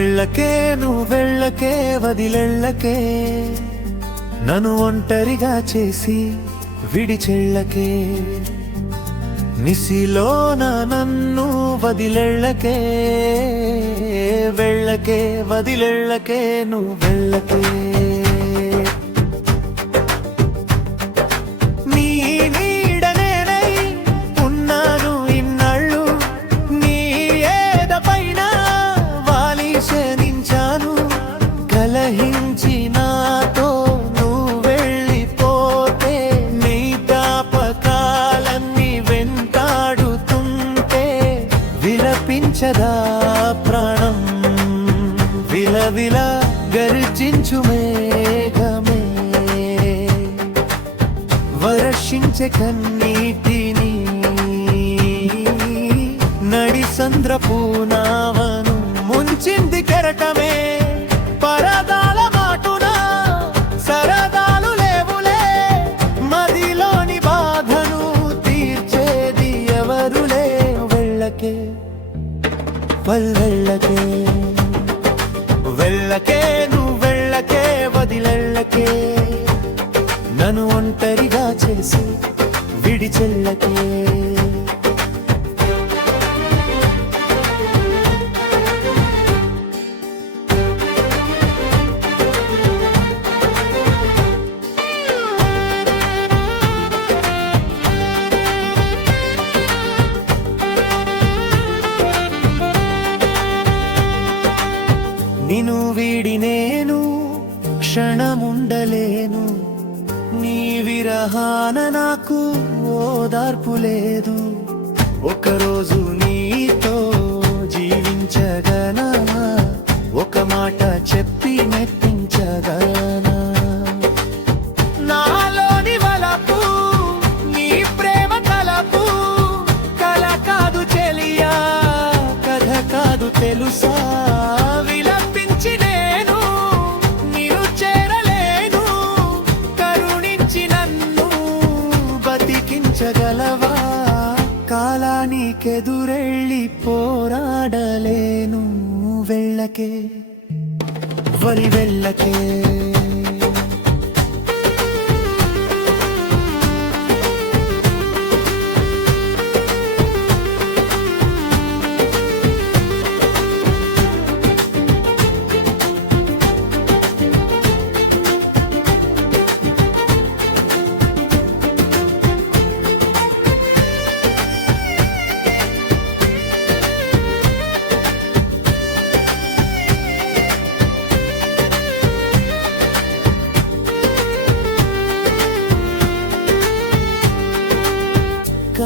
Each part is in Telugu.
వెళ్ళకే నువ్వు వెళ్ళకే వదిలెళ్ళకే నన్ను ఒంటరిగా చేసి విడిచెళ్ళకే నిసిలోన నన్ను వదిలెళ్ళకే వెళ్ళకే వదిలెళ్ళకే నువ్వు వెళ్ళకే కలహించి నాతో నువ్వు వెళ్ళిపోతే నీ జ్ఞాపకాలన్నీ వెంటాడుతుంటే విలపించదా ప్రాణం విలవిల గర్జించు మేఘమే వర్షించే కన్నీటిని నడి సంద్రపు నావను ముంచింది కెరటమే పరదాల మాటున సరదాలు లేవులే మదిలోని బాధను తీర్చేది ఎవరులే వెళ్ళకే వెళ్ళకే వెళ్ళకే నువ్వు వెళ్ళకే వదిలెళ్ళకే నన్ను ఒంటరిగా చేసి విడిచెళ్ళకే నిన్ను వీడి నేను క్షణముండలేను నీ విరహాన నాకు ఓదార్పు లేదు ఒకరోజు నీతో జీవించగనా ఒక మాట చెప్పి మెప్పించగనా నాలోని వలపు నీ ప్రేమ తలపు కల కాదు చెలియా కథ కాదు తెలుసా బతికించగలవా కాలానికెదురెళ్ళి పోరాడలేను వెళ్ళకే వరి వెళ్ళకే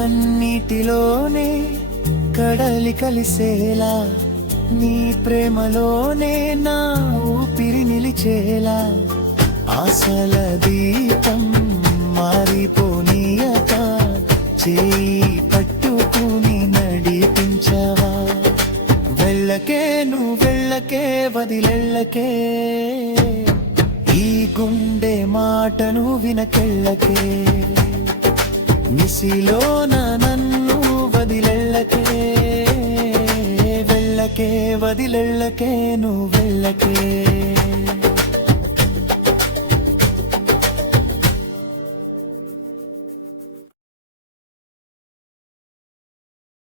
కన్నీటిలోనే కడలి కలిసేలా నీ ప్రేమలోనే నా ఊపిరి నిలిచేలా ఆశల దీపం మారిపోనీయక చేయి పట్టుకుని నడిపించవా వెళ్ళకే నువ్వు వెళ్ళకే వదిలెళ్ళకే ఈ గుండె మాటను వినకెళ్ళకే నిసిలోన నన్ను వదిలెళ్ళకే వెళ్ళకే వదిలెళ్ళకే నువ్వు వెళ్ళకే